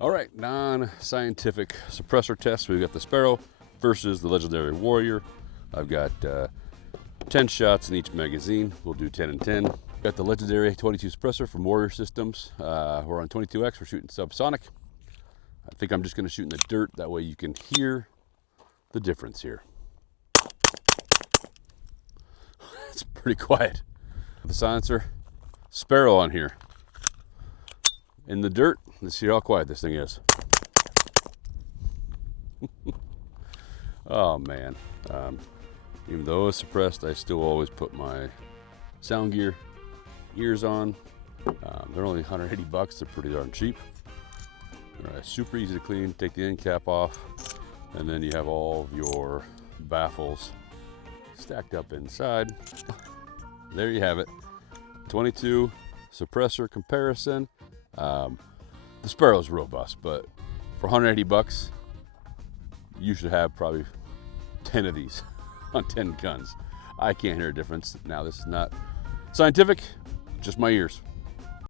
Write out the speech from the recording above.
All right, non-scientific suppressor test. We've got the Sparrow versus the Legendary Warrior. I've got 10 shots in each magazine. We'll do 10 and 10. Got the Legendary 22 suppressor from Warrior Systems. We're on 22X. We're shooting subsonic. I think I'm just going to shoot in the dirt. That way you can hear the difference here. It's pretty quiet. The silencer Sparrow on here. In the dirt, let's see how quiet this thing is. Oh man. Even though it's suppressed, I still always put my sound gear ears on. They're only 180 bucks. They're pretty darn cheap. They're super easy to clean. Take the end cap off, and then you have all of your baffles stacked up inside. There you have it. 22 suppressor comparison. The Sparrow's robust, but for 180 bucks, you should have probably 10 of these on 10 guns. I can't hear a difference. Now, this is not scientific, just my ears.